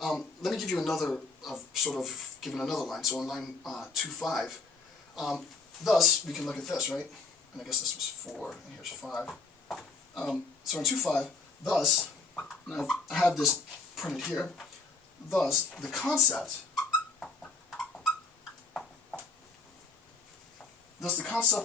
Let me give you another, sort of given another line. So on line 2.5, thus, we can look at this, right? And I guess this was 4, and here's 5. So in 2.5, thus, and I have this printed here, thus, the concept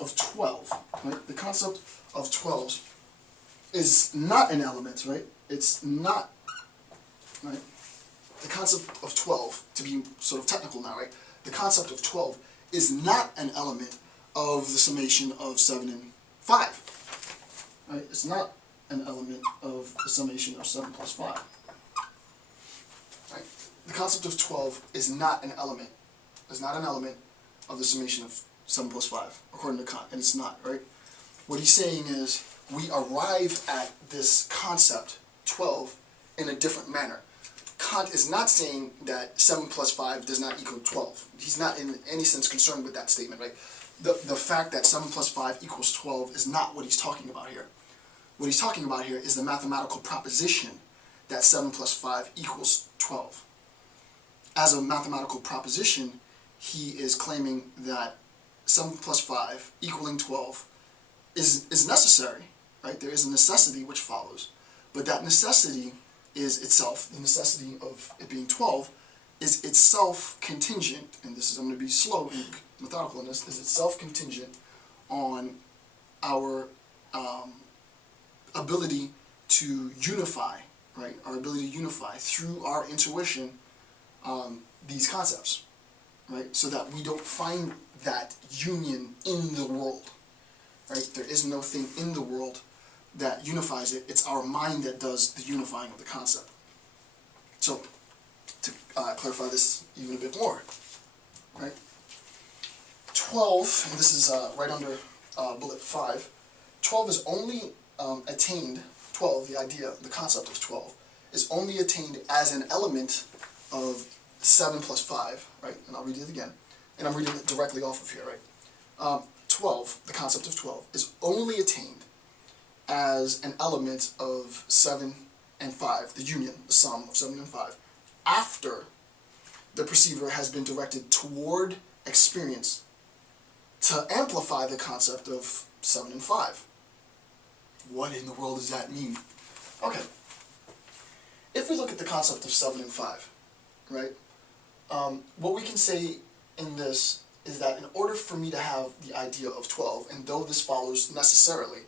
of 12, right? The concept of 12 is not an element, right? It's not, right? The concept of 12, to be sort of technical now, right? The concept of 12 is not an element of the summation of 7 and 5, right? It's not an element of the summation of 7 plus 5, right? The concept of 12 is not an element. It's not an element of the summation of 7 plus 5, according to Kant, and it's not, right? What he's saying is, we arrive at this concept, 12, in a different manner. Kant is not saying that 7 plus 5 does not equal 12. He's not in any sense concerned with that statement, right? The fact that 7 plus 5 equals 12 is not what he's talking about here. What he's talking about here is the mathematical proposition that 7 plus 5 equals 12. As a mathematical proposition, he is claiming that 7 plus 5 equaling 12 is necessary, right? There is a necessity which follows, but that necessity is itself, the necessity of it being 12, is itself contingent, and this is, I'm going to be slow and methodical in this, is itself contingent on our ability to unify, right? Our ability to unify through our intuition these concepts, right? So that we don't find that union in the world, right? There is no thing in the world that unifies it. It's our mind that does the unifying of the concept. So, to clarify this even a bit more, right? 12, and this is right under bullet 5, 12 is only attained, 12, the idea, the concept of 12, is only attained as an element of 7 plus 5, right? And I'll read it again. And I'm reading it directly off of here, right? 12, the concept of 12, is only attained as an element of 7 and 5, the union, the sum of 7 and 5, after the perceiver has been directed toward experience to amplify the concept of 7 and 5. What in the world does that mean? Okay. If we look at the concept of 7 and 5, right, what we can say in this is that in order for me to have the idea of 12, and though this follows necessarily,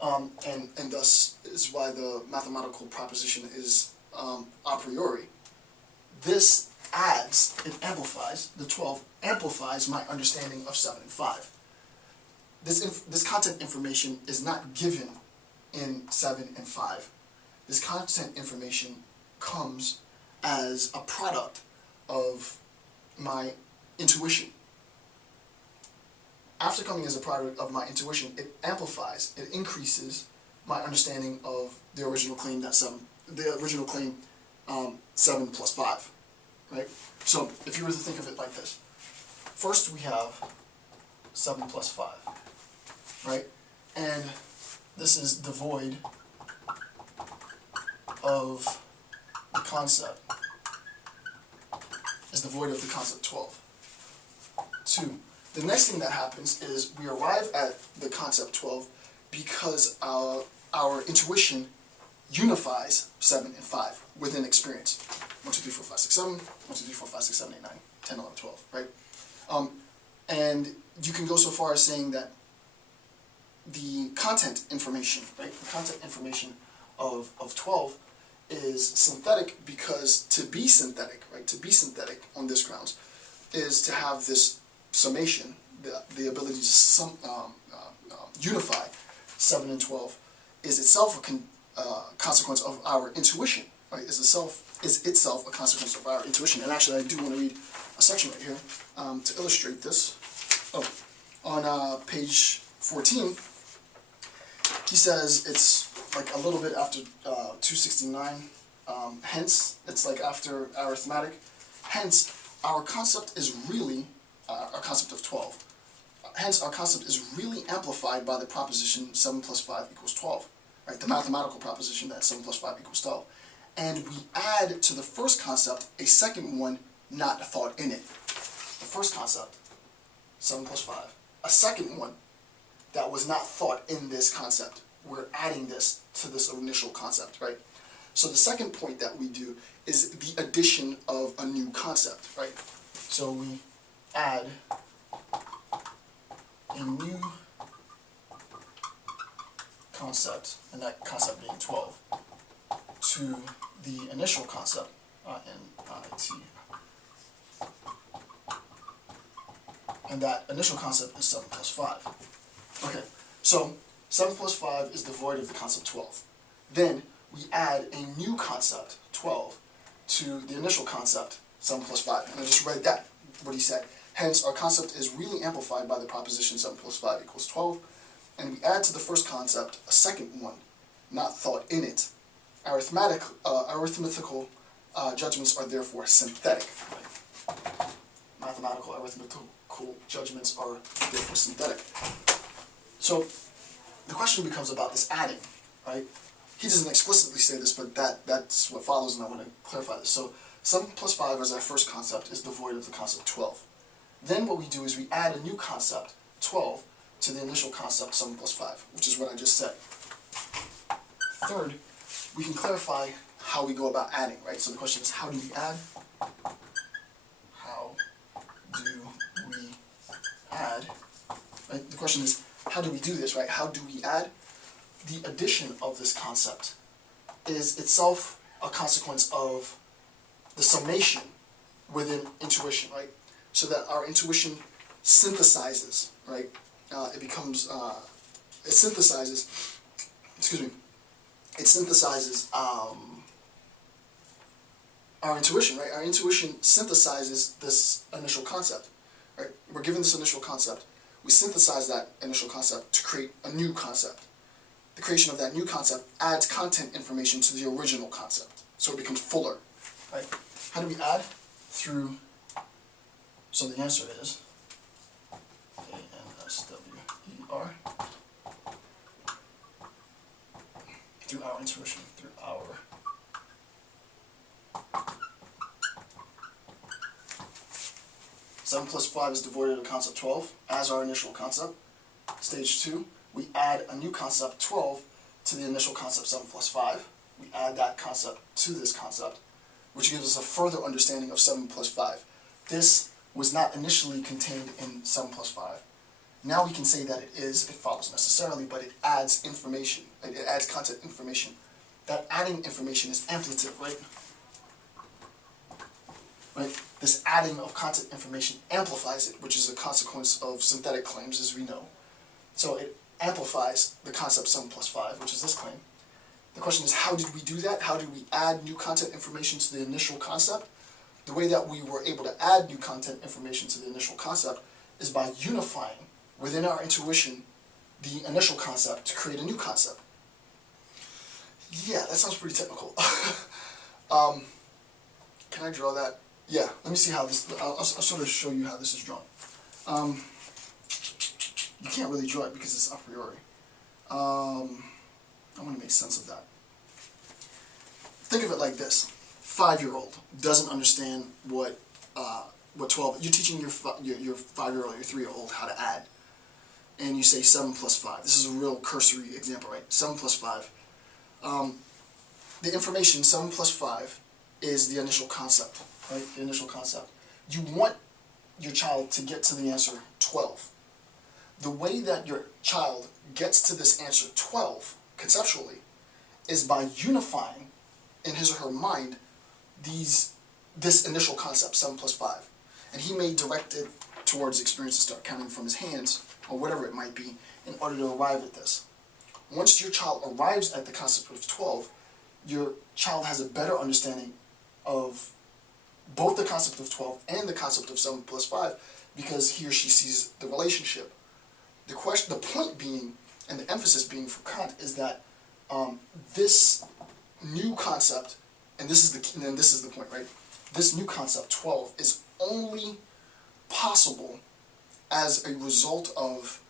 and thus is why the mathematical proposition is a priori, this adds, it amplifies, the 12 amplifies my understanding of 7 and 5. This content information is not given in 7 and 5. This content information comes as a product of my intuition. After coming as a product of my intuition, it amplifies, it increases my understanding of the original claim, that 7 plus 5, right? So if you were to think of it like this, first we have 7 plus 5, right? And this is devoid of the concept, is devoid of the concept 12. 2. The next thing that happens is we arrive at the concept 12 because our intuition unifies 7 and 5 within experience. 1, 2, 3, 4, 5, 6, 7, 1, 2, 3, 4, 5, 6, 7, 8, 9, 10, 11, 12, right? And you can go so far as saying that the content information, right, the content information of 12 is synthetic because to be synthetic, right, to be synthetic on this grounds is to have this summation, the ability to unify 7 and 12 is itself a consequence of our intuition, right? Is itself a consequence of our intuition. And actually, I do want to read a section right here to illustrate this. Oh, on page 14, he says it's like a little bit after 269. Hence, it's like after arithmetic. Hence, our concept is really our concept of 12. Hence, our concept is really amplified by the proposition 7 plus 5 equals 12, right? The mathematical proposition that 7 plus 5 equals 12. and we add to the first concept a second one not thought in it. The first concept, 7 plus 5. A second one that was not thought in this concept. We're adding this to this initial concept, right? So the second point that we do is the addition of a new concept, right? So we add a new concept, and that concept being 12, to the initial concept, NIT. And that initial concept is 7 plus 5. Okay, so 7 plus 5 is devoid of the concept 12. Then we add a new concept, 12, to the initial concept, 7 plus 5. And I just read that, what he said. Hence, our concept is really amplified by the proposition 7 plus 5 equals 12. And we add to the first concept a second one, not thought in it. Arithmetical judgments are therefore synthetic. Mathematical arithmetical judgments are therefore synthetic. So the question becomes about this adding, right? He doesn't explicitly say this, but that's what follows, and I want to clarify this. So 7 plus 5 as our first concept is devoid of the concept 12. Then what we do is we add a new concept, 12, to the initial concept 7 plus 5, which is what I just said. Third, we can clarify how we go about adding, right? So the question is, how do we add? How do we add? Right? The question is, how do we do this, right? How do we add? The addition of this concept is itself a consequence of the summation within intuition, right? So that our intuition synthesizes, right? It synthesizes, it synthesizes our intuition, right? Our intuition synthesizes this initial concept, right? We're given this initial concept. We synthesize that initial concept to create a new concept. The creation of that new concept adds content information to the original concept, so it becomes fuller, right? How do we add? Through, so the answer is ANSWER, through our intuition, through our Seven plus 5 is devoid of the concept 12 as our initial concept. Stage 2, we add a new concept 12 to the initial concept 7 plus 5. We add that concept to this concept, which gives us a further understanding of 7 plus 5. This was not initially contained in 7 plus 5. Now we can say that it follows necessarily, but it adds information. It adds content information. That adding information is amplitive, right? Right? This adding of content information amplifies it, which is a consequence of synthetic claims, as we know. So it amplifies the concept 7 plus 5, which is this claim. The question is, how did we do that? How did we add new content information to the initial concept? The way that we were able to add new content information to the initial concept is by unifying within our intuition the initial concept to create a new concept. Yeah, that sounds pretty technical. Can I draw that? Yeah, let me see how this, I'll sort of show you how this is drawn. You can't really draw it because it's a priori. I want to make sense of that. Think of it like this. 5-year-old doesn't understand what 12, you're teaching your 5-year-old, your 3-year-old how to add. And you say 7 plus 5. This is a real cursory example, right? 7 plus 5. The information, 7 plus 5, is the initial concept, right? The initial concept. You want your child to get to the answer 12. The way that your child gets to this answer 12, conceptually, is by unifying in his or her mind this initial concept, 7 plus 5. And he may direct it towards experience and start counting from his hands, or whatever it might be, in order to arrive at this. Once your child arrives at the concept of 12, your child has a better understanding of both the concept of 12 and the concept of 7 plus 5, because he or she sees the relationship. The point being, and the emphasis being for Kant, is that this new concept, and this is the point, right? This new concept, 12, is only possible as a result of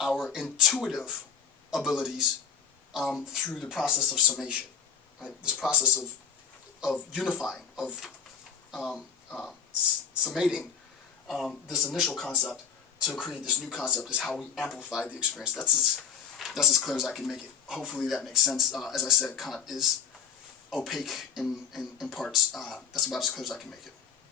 our intuitive abilities through the process of summation. right? This process of unifying, of summating this initial concept to create this new concept is how we amplify the experience. That's as clear as I can make it. Hopefully that makes sense. As I said, Kant is opaque in parts. That's about as clear as I can make it.